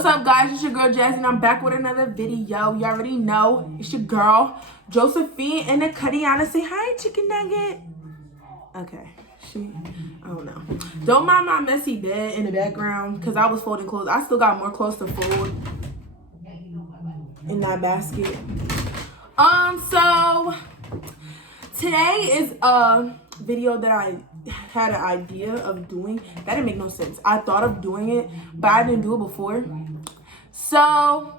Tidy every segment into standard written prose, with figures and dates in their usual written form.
What's up, guys? It's your girl Jazzy, and I'm back with another video. You already know it's your girl Josephine and the Cuddiana. Say hi, chicken nugget. Okay, I don't know. Don't mind my messy bed in the background because I was folding clothes. I still got more clothes to fold in that basket. So today is a video that I had an idea of doing. That didn't make no sense. I thought of doing it, but I didn't do it before. So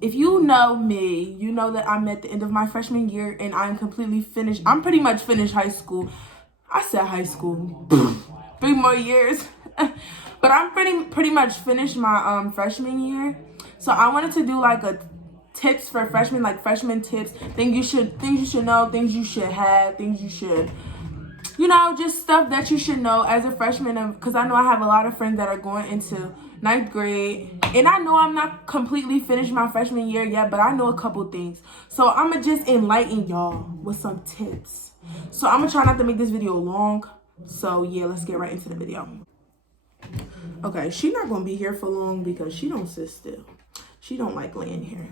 if you know me, you know that I'm at the end of my freshman year and I'm completely finished. I'm pretty much finished high school. I said high school. 3 more years. But I'm pretty much finished my freshman year. So I wanted to do like a tips for freshmen, like freshman tips, things you should know, things you should have, things you should, you know, just stuff that you should know as a freshman. Because I know I have a lot of friends that are going into 9th grade, and I know I'm not completely finished my freshman year yet, but I know a couple things. So I'm gonna just enlighten y'all with some tips. So I'm gonna try not to make this video long. So yeah, let's get right into the video. Okay, she's not gonna be here for long because she don't sit still. She don't like laying here.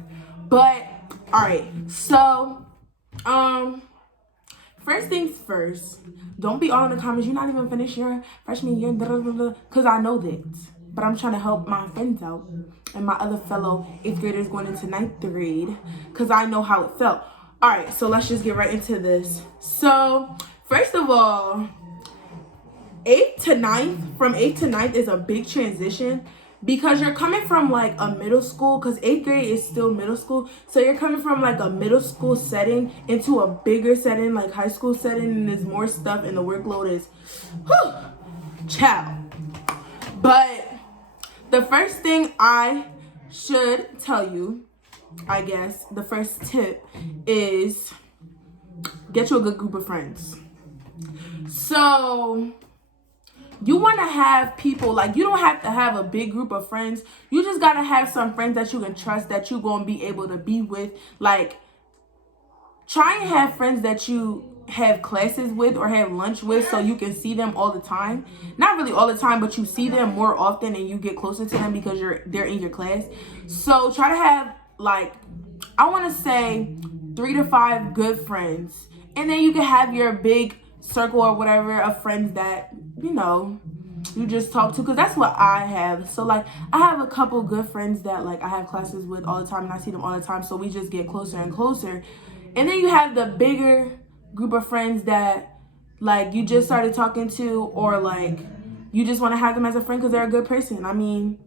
But all right, so first things first, don't be all in the comments, you're not even finished your freshman year, because I know that. But I'm trying to help my friends out and my other fellow 8th graders going into 9th grade, because I know how it felt. All right, so let's just get right into this. So first of all, 8th to 9th, from 8th to 9th is a big transition, because you're coming from like a middle school, because 8th grade is still middle school. So you're coming from like a middle school setting into a bigger setting, like high school setting, and there's more stuff and the workload is, chow. But the first thing I should tell you, I guess, the first tip is get you a good group of friends. So you want to have people, like, you don't have to have a big group of friends. You just got to have some friends that you can trust, that you're going to be able to be with. Like, try and have friends that you have classes with or have lunch with, so you can see them all the time. Not really all the time, but you see them more often and you get closer to them because they're in your class. So try to have, like, I want to say 3 to 5 good friends. And then you can have your big circle or whatever of friends that, you know, you just talk to, because that's what I have. So like, I have a couple good friends that like I have classes with all the time and I see them all the time, so we just get closer and closer. And then you have the bigger group of friends that like you just started talking to, or like you just want to have them as a friend because they're a good person. I mean,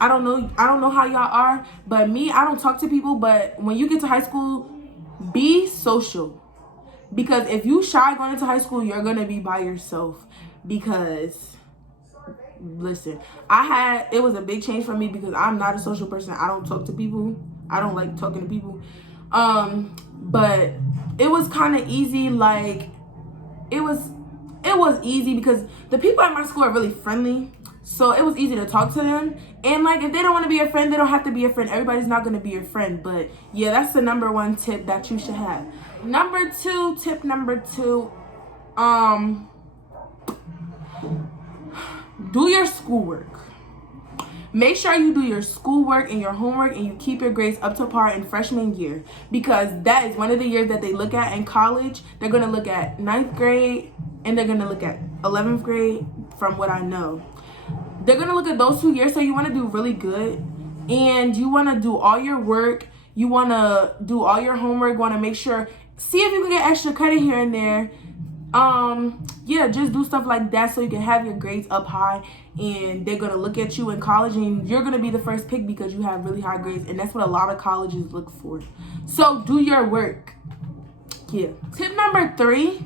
I don't know how y'all are, but me, I don't talk to people. But when you get to high school, be social. Because if you shy going into high school, you're going to be by yourself. Because, listen, it was a big change for me because I'm not a social person. I don't talk to people. I don't like talking to people. But it was kind of easy. Like, it was easy because the people at my school are really friendly. So it was easy to talk to them. And like, if they don't want to be your friend, they don't have to be your friend. Everybody's not going to be your friend. But yeah, that's the #1 tip that you should have. Tip number two, do your schoolwork. Make sure you do your schoolwork and your homework and you keep your grades up to par in freshman year, because that is one of the years that they look at in college. They're going to look at 9th grade and they're going to look at 11th grade, from what I know. They're going to look at those 2 years, so you want to do really good. And you want to do all your work. You want to do all your homework. Want to make sure, see if you can get extra credit here and there. Yeah, just do stuff like that so you can have your grades up high, and they're gonna look at you in college and you're gonna be the first pick because you have really high grades, and that's what a lot of colleges look for. So do your work. Yeah. Tip number 3,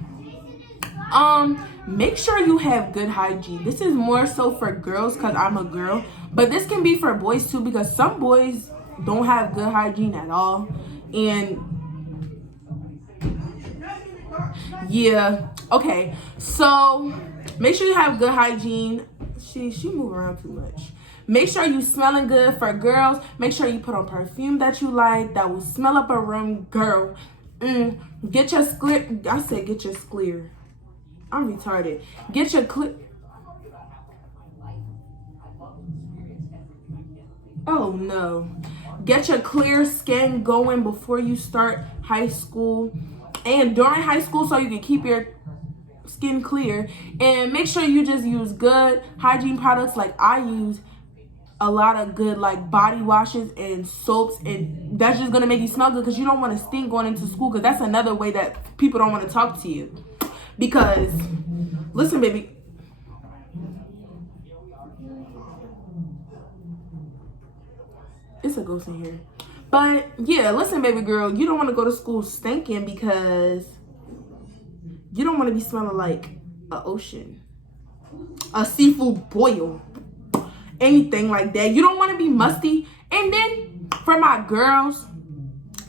make sure you have good hygiene. This is more so for girls because I'm a girl, but this can be for boys too, because some boys don't have good hygiene at all. And yeah, okay, so make sure you have good hygiene. She move around too much. Make sure you smelling good. For girls, make sure you put on perfume that you like, that will smell up a room. Girl, get your clear. I said get your clear. I'm retarded. Get your clear. Oh no. Get your clear skin going before you start high school and during high school so you can keep your skin clear. And make sure you just use good hygiene products. Like I use a lot of good like body washes and soaps, and that's just gonna make you smell good because you don't want to stink going into school, because that's another way that people don't want to talk to you. Because listen, baby, it's a ghost in here. But yeah, listen, baby girl, you don't want to go to school stinking because you don't want to be smelling like an ocean, a seafood boil, anything like that. You don't want to be musty. And then for my girls,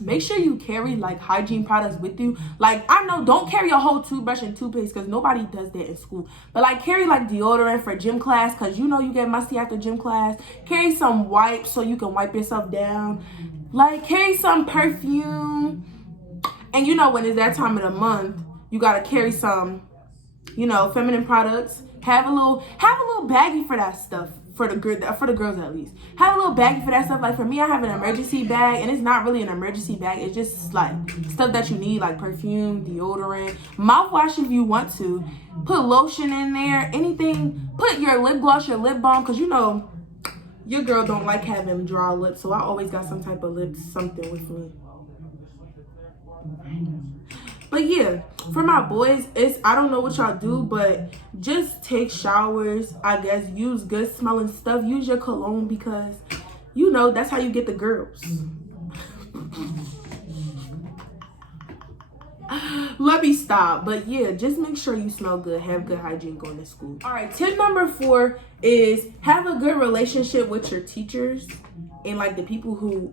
make sure you carry like hygiene products with you. Like I know, don't carry a whole toothbrush and toothpaste because nobody does that in school. But like carry like deodorant for gym class because you know you get musty after gym class. Carry some wipes so you can wipe yourself down. Like carry some perfume. And you know when it's that time of the month, you gotta carry some, you know, feminine products. Have a little baggie for that stuff. For the girls at least. Have a little baggie for that stuff. Like for me, I have an emergency bag, and it's not really an emergency bag. It's just like stuff that you need, like perfume, deodorant, mouthwash if you want to. Put lotion in there, anything. Put your lip gloss, your lip balm, because you know your girl don't like having dry lips, so I always got some type of something with me. But yeah, for my boys, I don't know what y'all do, but just take showers, I guess. Use good smelling stuff. Use your cologne because, you know, that's how you get the girls. Let me stop. But yeah, just make sure you smell good. Have good hygiene going to school. All right, tip number 4 is have a good relationship with your teachers and like the people who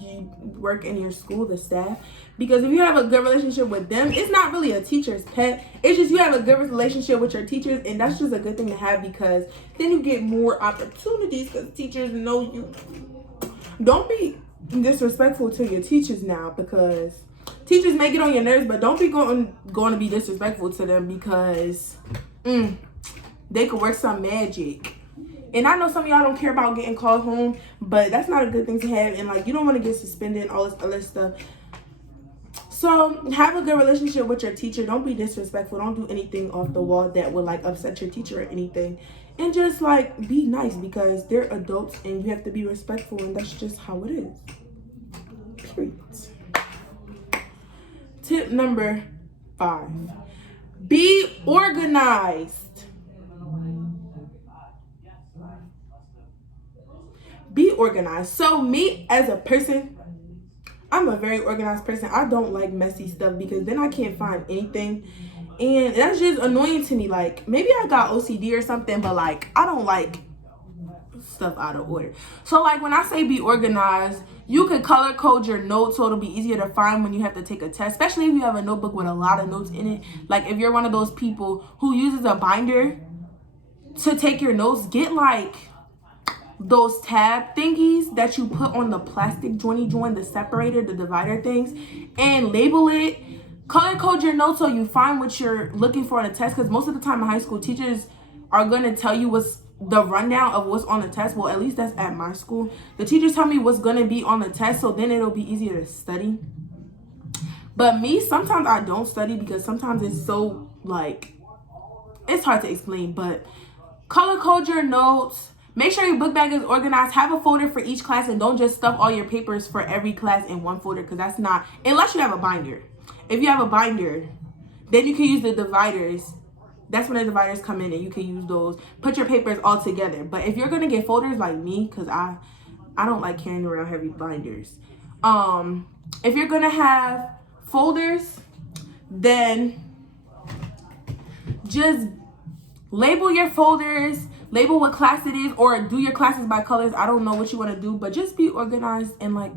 you work in your school, the staff. Because if you have a good relationship with them, it's not really a teacher's pet. It's just you have a good relationship with your teachers, and that's just a good thing to have because then you get more opportunities because teachers know you. Don't be disrespectful to your teachers now, because teachers may get on your nerves, but don't be going to be disrespectful to them because they could work some magic. And I know some of y'all don't care about getting called home, but that's not a good thing to have. And like, you don't want to get suspended and all this other stuff. So have a good relationship with your teacher. Don't be disrespectful. Don't do anything off the wall that would like upset your teacher or anything. And just like be nice because they're adults and you have to be respectful, and that's just how it is. Period. Tip number 5. Be organized. Be organized. So me as a person, I'm a very organized person. I don't like messy stuff because then I can't find anything. And that's just annoying to me. Like maybe I got OCD or something, but like I don't like stuff out of order. So like when I say be organized, you can color code your notes so it'll be easier to find when you have to take a test, especially if you have a notebook with a lot of notes in it. Like if you're one of those people who uses a binder to take your notes, get like those tab thingies that you put on the plastic joiny joint, the separator, the divider things, and label it. Color code your notes so you find what you're looking for in a test, because most of the time in high school, teachers are going to tell you what's the rundown of what's on the test. Well, at least that's at my school. The teachers tell me what's going to be on the test, so then it'll be easier to study. But me, sometimes I don't study because sometimes it's so like, it's hard to explain. But color code your notes. Make sure your book bag is organized. Have a folder for each class, and don't just stuff all your papers for every class in one folder, because that's not, unless you have a binder. If you have a binder, then you can use the dividers. That's when the dividers come in and you can use those. Put your papers all together. But if you're going to get folders like me, because I don't like carrying around heavy binders. If you're going to have folders, then just label your folders. Label what class it is, or do your classes by colors. I don't know what you want to do, but just be organized. And like,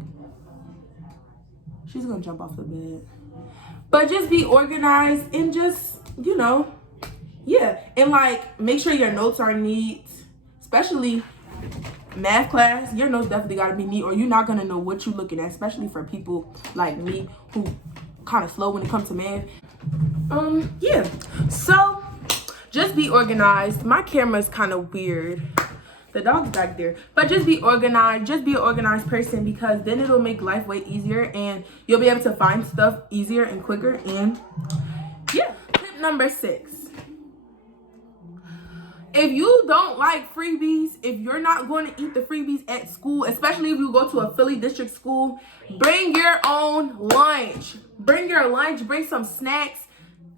she's gonna jump off the bed, but just be organized and just, you know, yeah. And like, make sure your notes are neat, especially math class. Your notes definitely gotta be neat, or you're not gonna know what you're looking at, especially for people like me who kind of slow when it comes to math. Yeah, so just be organized. My camera is kind of weird, The dog's back there. But just be organized. Just be an organized person, because then it'll make life way easier and you'll be able to find stuff easier and quicker. And yeah, tip number 6. If you don't like freebies, if you're not going to eat the freebies at school, especially if you go to a Philly district school, bring your own lunch. Bring your lunch, bring some snacks,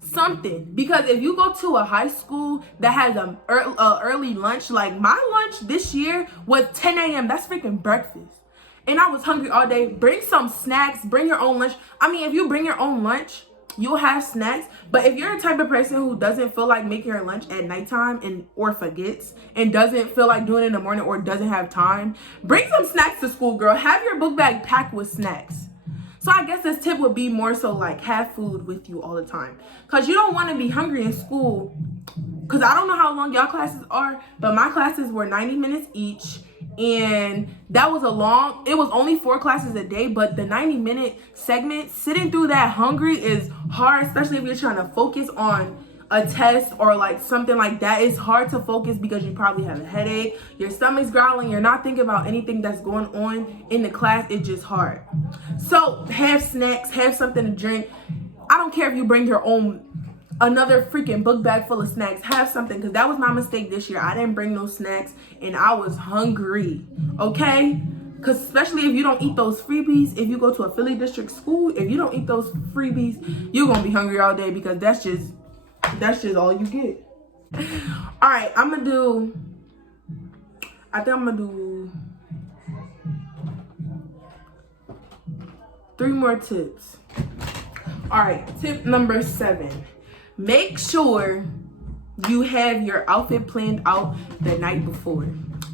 something. Because if you go to a high school that has a early lunch, like my lunch this year was 10 a.m. That's freaking breakfast. And I was hungry all day. Bring some snacks, bring your own lunch. I mean, if you bring your own lunch, you'll have snacks. But if you're a type of person who doesn't feel like making your lunch at nighttime or forgets and doesn't feel like doing it in the morning or doesn't have time, bring some snacks to school, girl. Have your book bag packed with snacks. So I guess this tip would be more so like have food with you all the time, because you don't want to be hungry in school. Because I don't know how long y'all classes are, but my classes were 90 minutes each. And that was it was only 4 classes a day, but the 90-minute segment, sitting through that hungry is hard, especially if you're trying to focus on a test or like something like that. It's hard to focus because you probably have a headache, your stomach's growling, you're not thinking about anything that's going on in the class. It's just hard. So have snacks, have something to drink. I don't care if you bring your own another freaking book bag full of snacks. Have something, because that was my mistake this year. I didn't bring no snacks and I was hungry, okay? Because especially if you don't eat those freebies, if you go to a Philly district school, if you don't eat those freebies, you're gonna be hungry all day, because that's just all you get. All right, I think I'm gonna do 3 more tips. All right, tip number 7. Make sure you have your outfit planned out the night before.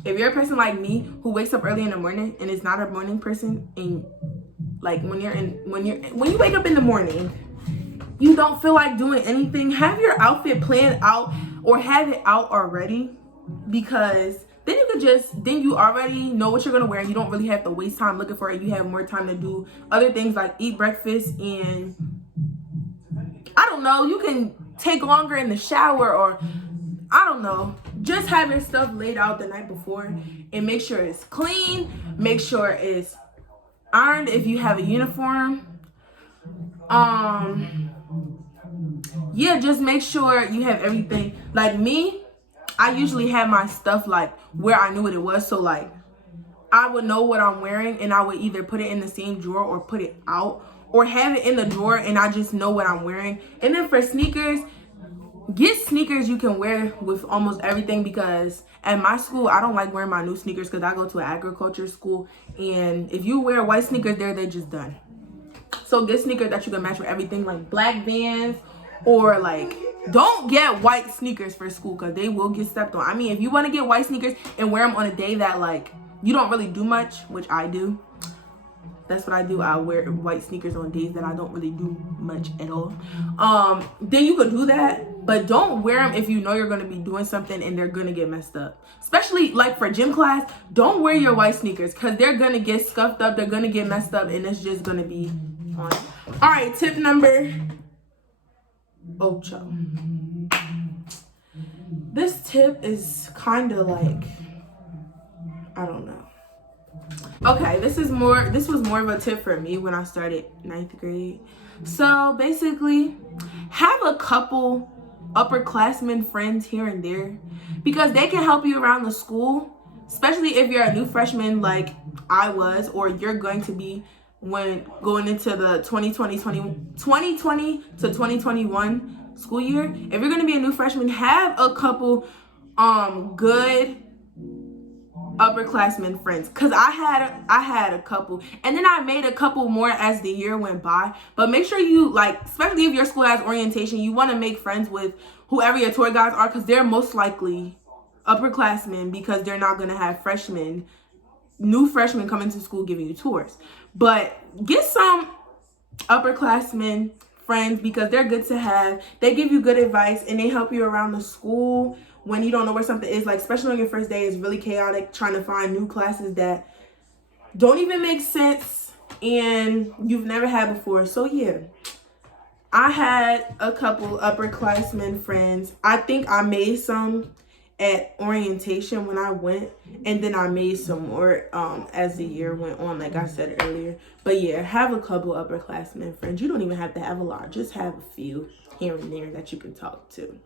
If you're a person like me who wakes up early in the morning and is not a morning person, and like when you wake up in the morning, you don't feel like doing anything, have your outfit planned out or have it out already, because then you already know what you're gonna wear and you don't really have to waste time looking for it. You have more time to do other things like eat breakfast, and I don't know, you can take longer in the shower, or I don't know. Just have your stuff laid out the night before and make sure it's clean. Make sure it's ironed if you have a uniform. Yeah, just make sure you have everything. Like me, I usually have my stuff like where I knew what it was. So like I would know what I'm wearing and I would either put it in the same drawer or put it out, or have it in the drawer and I just know what I'm wearing. And then for sneakers, get sneakers you can wear with almost everything, because at my school, I don't like wearing my new sneakers because I go to an agriculture school, and if you wear white sneakers there, they're just done. So get sneakers that you can match with everything, like black Vans, or like, don't get white sneakers for school because they will get stepped on. I mean, if you want to get white sneakers and wear them on a day that like you don't really do much, which I do. That's what I do. I wear white sneakers on days that I don't really do much at all. Then you could do that, but don't wear them if you know you're going to be doing something and they're going to get messed up. Especially like for gym class, don't wear your white sneakers because they're going to get scuffed up. They're going to get messed up and it's just going to be on. All right, tip number 8. This tip is kind of like, I don't know. Okay, this was more of a tip for me when I started 9th grade. So basically, have a couple upperclassmen friends here and there, because they can help you around the school, especially if you're a new freshman like I was, or you're going to be when going into the 2020 to 2021 school year. If you're going to be a new freshman, have a couple good upperclassmen friends, because I had a couple, and then I made a couple more as the year went by. But make sure you, like, especially if your school has orientation, you want to make friends with whoever your tour guides are, because they're most likely upperclassmen, because they're not going to have new freshmen coming to school giving you tours. But get some upperclassmen friends, because they're good to have. They give you good advice and they help you around the school when you don't know where something is. Like, especially on your first day, it's really chaotic trying to find new classes that don't even make sense and you've never had before. So yeah, I had a couple upperclassmen friends. I think I made some at orientation when I went, and then I made some more as the year went on, like I said earlier. But yeah, have a couple upperclassmen friends. You don't even have to have a lot, just have a few here and there that you can talk to.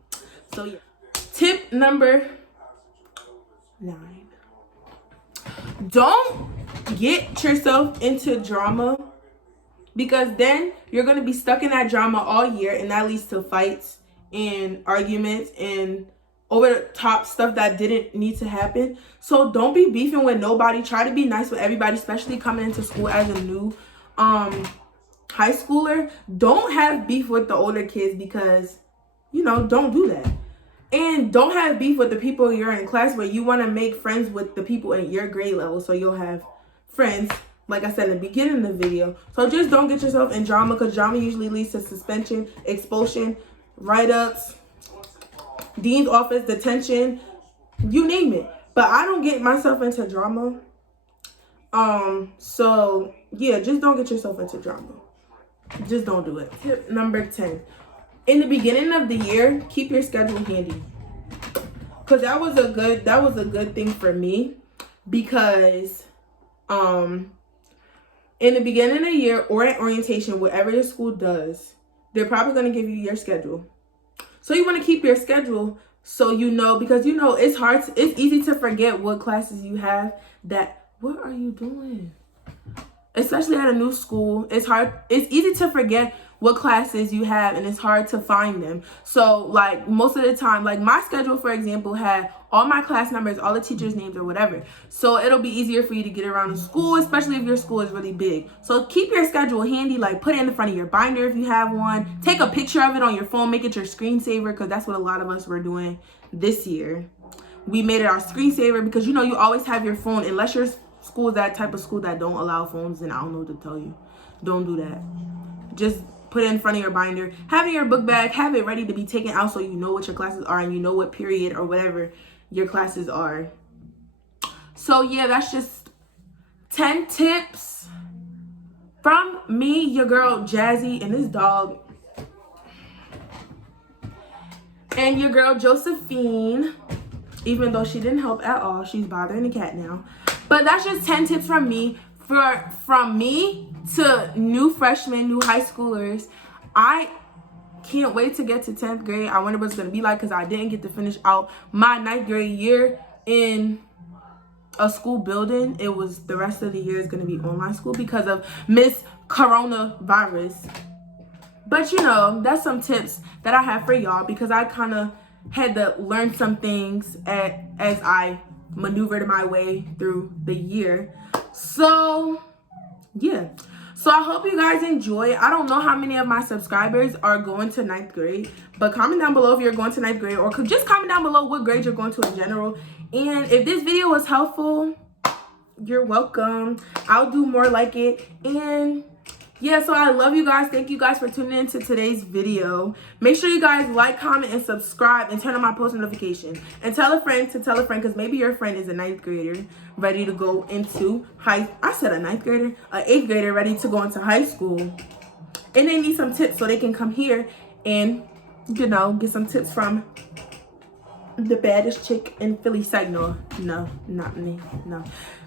So yeah, tip number 9, don't get yourself into drama, because then you're going to be stuck in that drama all year, and that leads to fights and arguments and over the top stuff that didn't need to happen. So don't be beefing with nobody. Try to be nice with everybody, especially coming into school as a new high schooler. Don't have beef with the older kids, because, you know, don't do that. And don't have beef with the people you're in class with. You want to make friends with the people in your grade level, so you'll have friends, like I said in the beginning of the video. So just don't get yourself in drama, because drama usually leads to suspension, expulsion, write-ups, dean's office, detention, you name it. But I don't get myself into drama. So yeah, just don't get yourself into drama. Just don't do it. Tip number 10. In the beginning of the year, keep your schedule handy. Cause that was a good thing for me, because in the beginning of the year or at orientation, whatever your school does, they're probably gonna give you your schedule. So you want to keep your schedule, so you know, because you know it's easy to forget what classes you have. What are you doing? Especially at a new school, it's easy to forget what classes you have, and it's hard to find them. So like most of the time, like my schedule, for example, had all my class numbers, all the teachers' names or whatever. So it'll be easier for you to get around the school, especially if your school is really big. So keep your schedule handy, like put it in the front of your binder if you have one. Take a picture of it on your phone, make it your screensaver, because that's what a lot of us were doing this year. We made it our screensaver, because you know you always have your phone, unless your school is that type of school that don't allow phones, and I don't know what to tell you. Don't do that. Just put it in front of your binder, have it in your book bag, have it ready to be taken out, so you know what your classes are and you know what period or whatever your classes are. So yeah, that's just 10 tips from me, your girl Jazzy, and this dog, and your girl Josephine. Even though she didn't help at all, she's bothering the cat now. But that's just 10 tips from me, from me to new freshmen, new high schoolers. I can't wait to get to 10th grade. I wonder what it's going to be like, because I didn't get to finish out my 9th grade year in a school building. It was the rest of the year is going to be online school because of Miss Coronavirus. But you know, that's some tips that I have for y'all, because I kind of had to learn some things as I maneuvered my way through the year. So yeah, so I hope you guys enjoy. I don't know how many of my subscribers are going to 9th grade, but comment down below if you're going to 9th grade, or just comment down below what grade you're going to in general. And if this video was helpful, you're welcome. I'll do more like it. And yeah, so I love you guys. Thank you guys for tuning in to today's video. Make sure you guys like, comment, and subscribe, and turn on my post notifications. And tell a friend to tell a friend, because maybe your friend is a 9th grader ready to go into an 8th grader ready to go into high school. And they need some tips, so they can come here and, you know, get some tips from the baddest chick in Philly site. No, not me, no.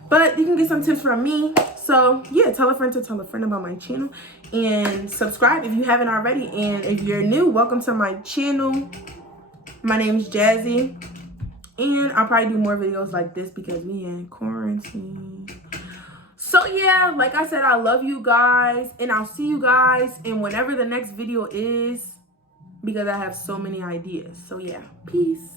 But you can get some tips from me. So yeah, tell a friend to tell a friend about my channel, and subscribe if you haven't already. And if you're new, welcome to my channel. My name's Jazzy, and I'll probably do more videos like this because we in quarantine. So yeah, like I said, I love you guys, and I'll see you guys in whenever the next video is, because I have so many ideas. So yeah, peace.